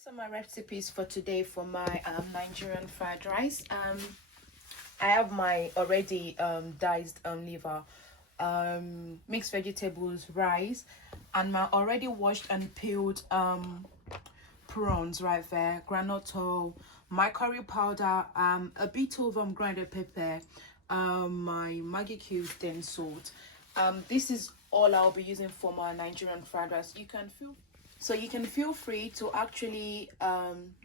These are my recipes for today for my Nigerian fried rice. I have my already diced liver, mixed vegetables, rice, and my already washed and peeled prawns right there, groundnut oil, my curry powder, a bit of grounded pepper, my Maggi cubes, then salt. This is all I'll be using for my Nigerian fried rice. You can feel free to actually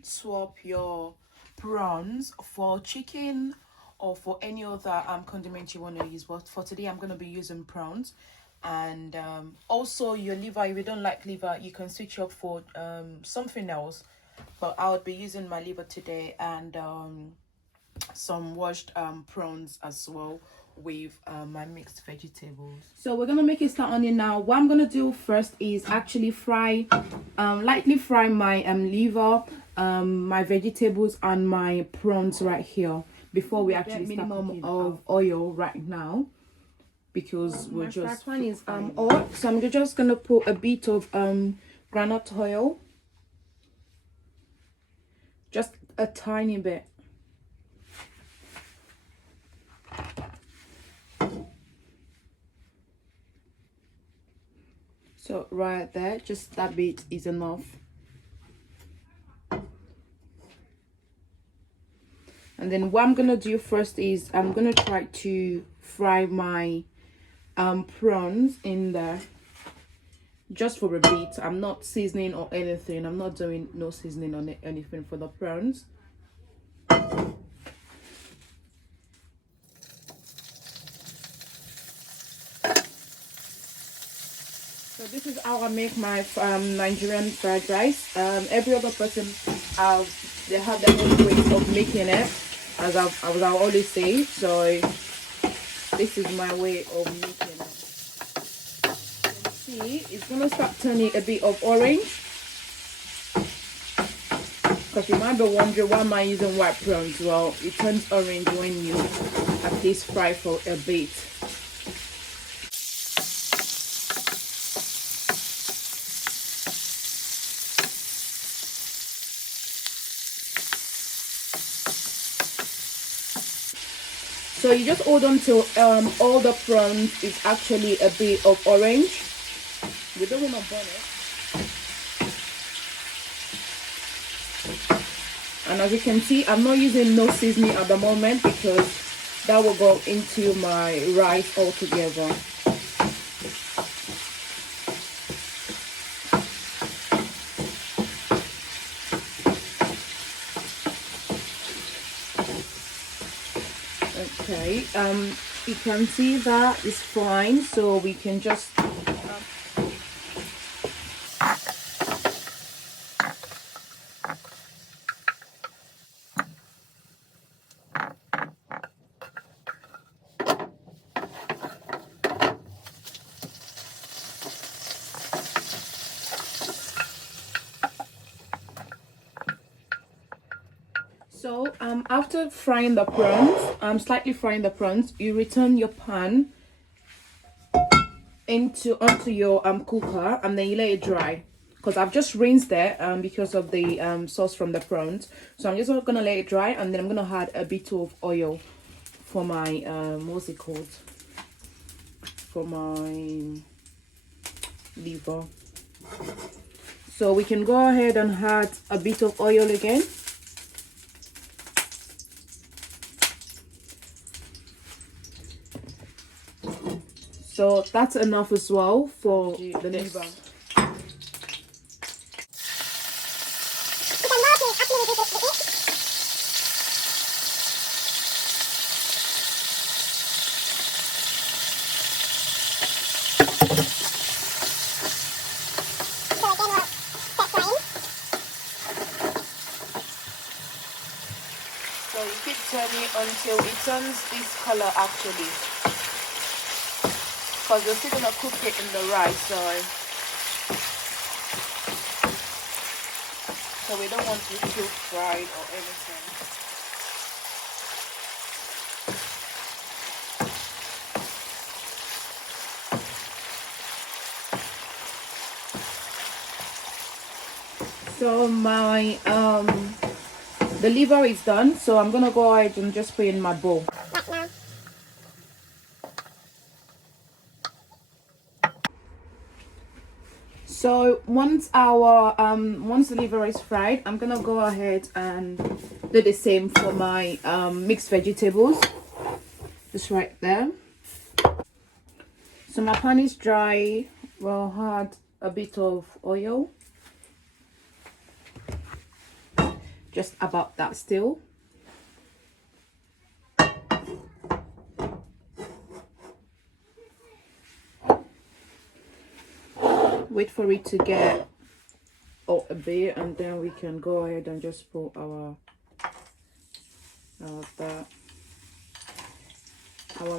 swap your prawns for chicken or for any other condiment you want to use. But for today, I'm going to be using prawns. And also your liver, if you don't like liver, you can switch up for something else. But I would be using my liver today, and some washed prawns as well with my mixed vegetables. So we're gonna make a start on it now. What I'm gonna do first is actually lightly fry my liver, my vegetables, and my prawns right here before we actually start minimum of oil right now, because we're just first one is oil. So I'm just gonna put a bit of groundnut oil, just a tiny bit. So right there, just that bit is enough. And then what I'm gonna do first is I'm gonna try to fry my prawns in there just for a bit. I'm not seasoning or anything. I'm not doing no seasoning on anything for the prawns. So this is how I make my Nigerian fried rice. Every other person they have their own way of making it, as I always say. So this is my way of making it. You can see it's gonna start turning a bit of orange, because you might be wondering why am I using white prawns. Well, it turns orange when you at least fry for a bit. So you just hold on till all the prawns is actually a bit of orange. We don't want to burn it. And as you can see, I'm not using no seasoning at the moment, because that will go into my rice altogether. Okay, you can see that is fine, so we can just So after frying the prawns, slightly frying the prawns, you return your pan onto your cooker, and then you let it dry, because I've just rinsed it because of the sauce from the prawns. So I'm just gonna let it dry, and then I'm gonna add a bit of oil for my what's it called, for my liver. So we can go ahead and add a bit of oil again. So that's enough as well for the liver. So you keep turning until it turns this color actually, because we're still gonna cook it in the rice, so we don't want it too fried or anything. So So my the liver is done, so I'm gonna go ahead and just put it in my bowl. So once the liver is fried, I'm gonna go ahead and do the same for my mixed vegetables. Just right there. So my pan is dry. We'll add a bit of oil. Just about that still. Wait for it to get up a bit, and then we can go ahead and just put our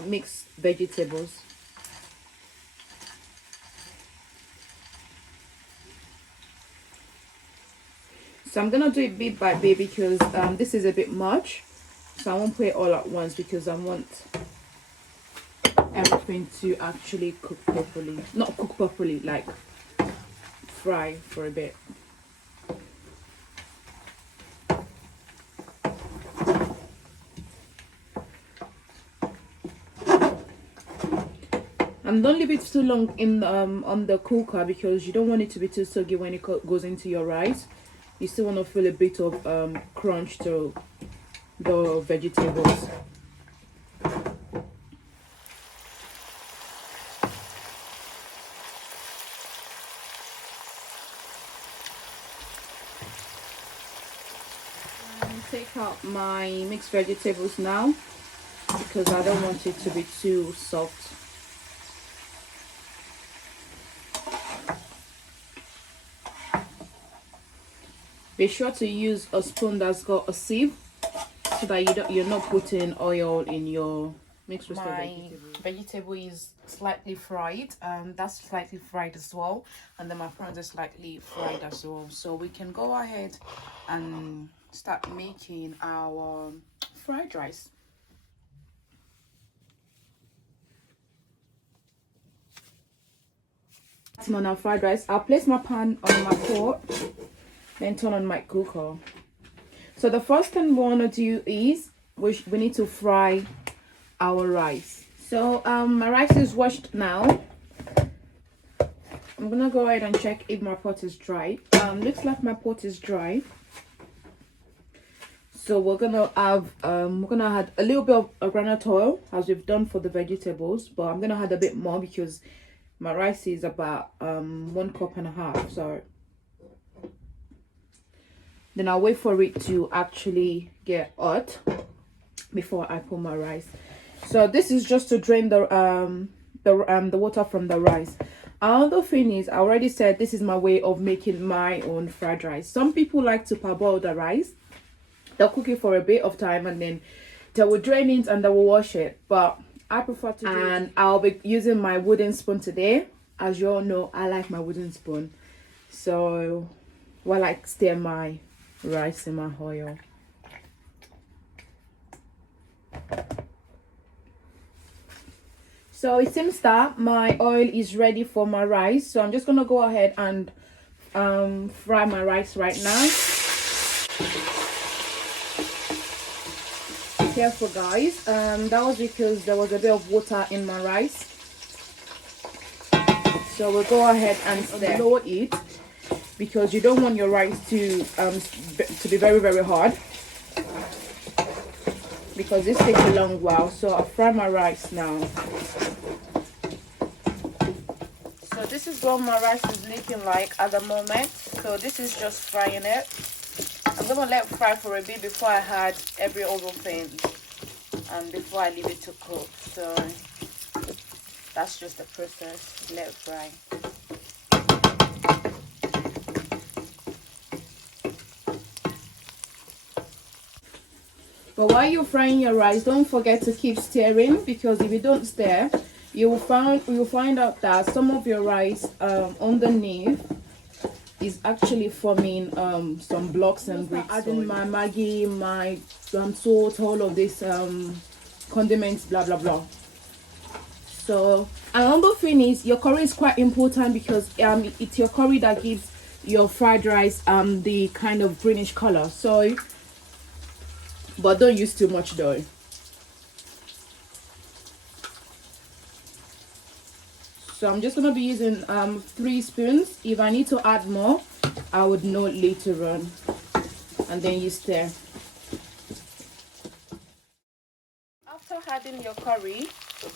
mixed vegetables. So I'm gonna do it bit by bit because this is a bit much, so I won't put it all at once because I want everything to actually cook properly. Not cook properly, like fry for a bit. And don't leave it too long in on the cooker because you don't want it to be too soggy when it goes into your rice. You still want to feel a bit of crunch to the vegetables. Take out my mixed vegetables now because I don't want it to be too soft. Be sure to use a spoon that's got a sieve so that you're not putting oil in your mixed vegetable is slightly fried. That's slightly fried as well, and then my prawns are slightly fried as well. So we can go ahead and start making our fried rice. On our fried rice, I'll place my pan on my pot, then turn on my cooker. So the first thing we want to do is we need to fry our rice. So my rice is washed now. I'm gonna go ahead and check if my pot is dry. Looks like my pot is dry. So we're gonna add a little bit of groundnut oil as we've done for the vegetables, but I'm gonna add a bit more because my rice is about 1.5 cups. So then I'll wait for it to actually get hot before I put my rice. So this is just to drain the water from the rice. Another thing is, I already said this is my way of making my own fried rice. Some people like to parboil the rice. They'll cook it for a bit of time and then they will drain it and they will wash it. But I prefer to do it. And I'll be using my wooden spoon today. As you all know, I like my wooden spoon. So while I stir my rice in my oil. So it seems that my oil is ready for my rice. So I'm just gonna go ahead and fry my rice right now. Careful guys, that was because there was a bit of water in my rice. So we'll go ahead and lower it because you don't want your rice to be very, very hard because this takes a long while. So I'll fry my rice now. So this is what my rice is looking like at the moment. So this is just frying it. I'm gonna let it fry for a bit before I add every other thing and before I leave it to cook. So that's just the process. Let it fry. But while you're frying your rice, don't forget to keep stirring because if you don't stir, you will find out that some of your rice underneath is actually forming some blocks and bricks. Adding my Maggi, my salt, all of this condiments, blah blah blah. So another thing is your curry is quite important because it's your curry that gives your fried rice the kind of greenish color. So, but don't use too much though. So I'm just gonna be using 3 spoons. If I need to add more, I would know later on. And then you stir. After adding your curry,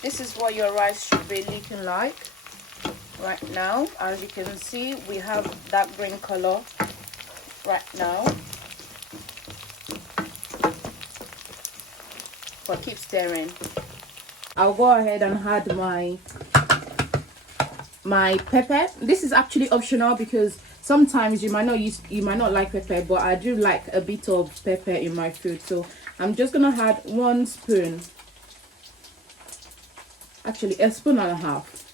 this is what your rice should be looking like right now. As you can see, we have that green color right now. But keep stirring. I'll go ahead and add my pepper. This is actually optional because sometimes you might not like pepper, but I do like a bit of pepper in my food. So I'm just gonna add 1 spoon, actually 1.5 spoons.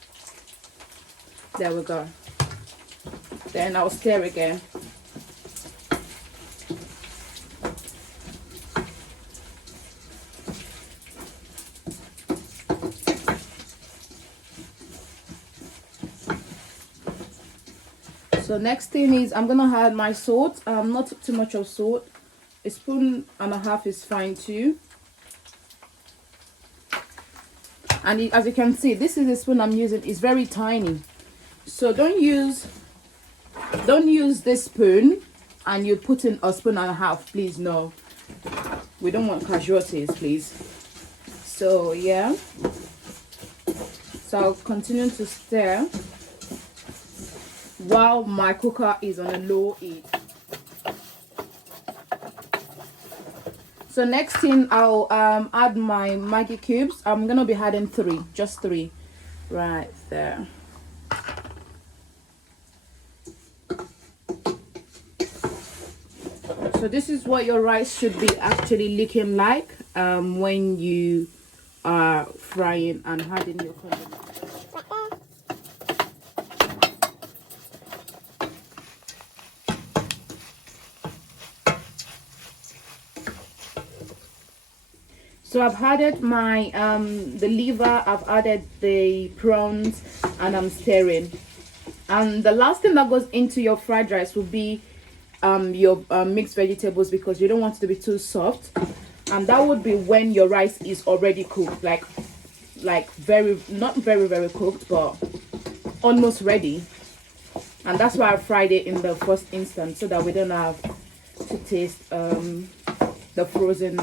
There we go. Then I'll stir again. So next thing is I'm gonna add my salt. Not too much of salt. 1.5 spoons is fine too. And as you can see, this is the spoon I'm using. It's very tiny. So don't use this spoon and you put in 1.5 spoons, please. No, we don't want casualties, please. So yeah, so I'll continue to stir while my cooker is on a low heat. So next thing, I'll add my Maggi cubes. I'm gonna be adding 3, just 3 right there. So this is what your rice should be actually looking like when you are frying and adding your condiments. So I've added my the liver, I've added the prawns, and I'm stirring. And the last thing that goes into your fried rice will be your mixed vegetables, because you don't want it to be too soft. And that would be when your rice is already cooked, like very, not very cooked, but almost ready. And that's why I fried it in the first instance, so that we don't have to taste the frozen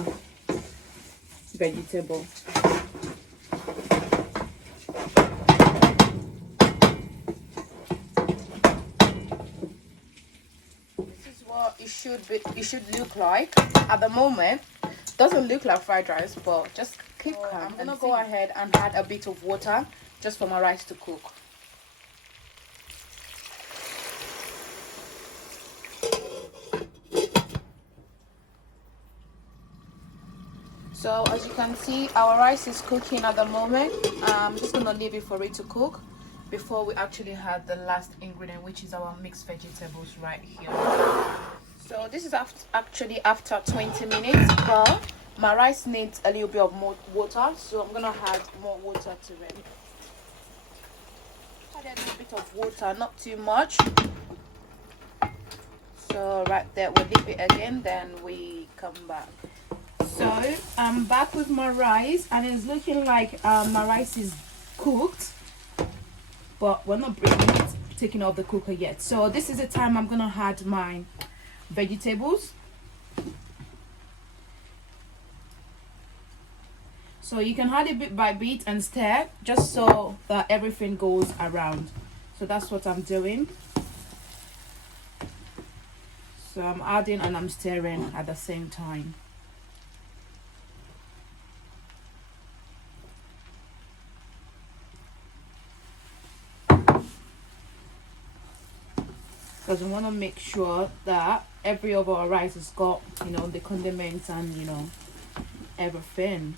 vegetable. This is what it should look like. At the moment, doesn't look like fried rice, but just keep calm. I'm gonna go ahead and add a bit of water just for my rice to cook. So as you can see, our rice is cooking at the moment. I'm just gonna leave it for it to cook before we actually add the last ingredient, which is our mixed vegetables right here. So this is actually after 20 minutes, but my rice needs a little bit of more water, so I'm gonna add more water to it. Add a little bit of water, not too much. So right there, we'll leave it again, then we come back. So I'm back with my rice, and it's looking like my rice is cooked, but we're not bringing it, taking off the cooker yet. So this is the time I'm gonna add my vegetables. So you can add it bit by bit and stir, just so that everything goes around. So that's what I'm doing. So I'm adding and I'm stirring at the same time. Because we want to make sure that every of our rice has got, you know, the condiments and, you know, everything.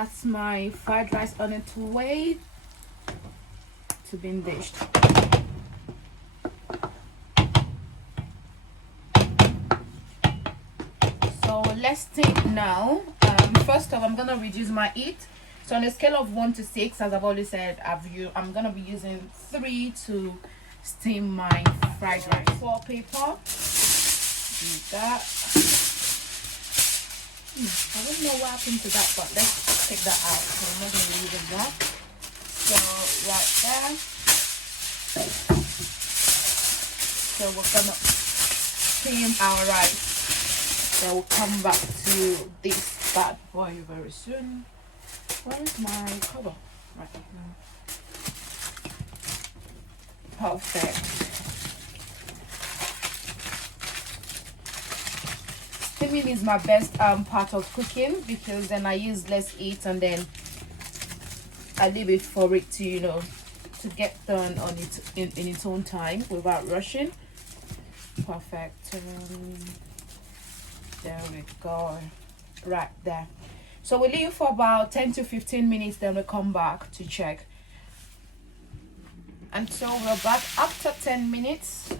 that's my fried rice on its way to being dished. So let's think now. First off, I'm gonna reduce my heat. So on a scale of 1 to 6, as I've always said, I'm gonna be using 3 to steam my fried rice. Salt, pepper, do that. I don't know what happened to that, but let's take that out. So I'm not gonna use that. So right there. So we're gonna steam our rice. Then we'll come back to this bad boy very soon. Where is my cover? Right now. Perfect. Steaming is my best part of cooking, because then I use less heat and then I leave it for it to, you know, to get done on it in its own time without rushing. Perfect. There we go. Right there. So we'll leave for about 10 to 15 minutes, then we'll come back to check. And so we're back after 10 minutes.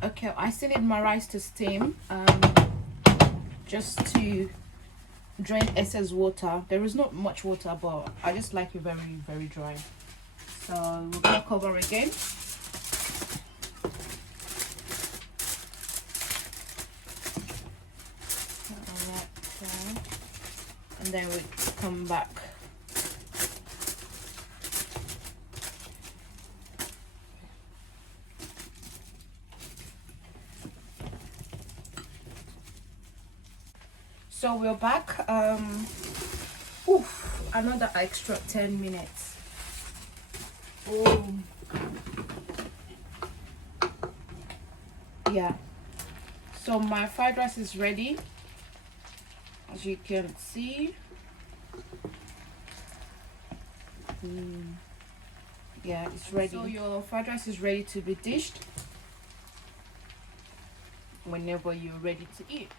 Okay, I still need my rice to steam, just to drain excess water. There is not much water, but I just like it very, very dry. So we're gonna cover again. Alright, and then we come back. So we're back. Another extra 10 minutes. Yeah. So my fried rice is ready, as you can see. Yeah, it's ready. So your fried rice is ready to be dished whenever you're ready to eat.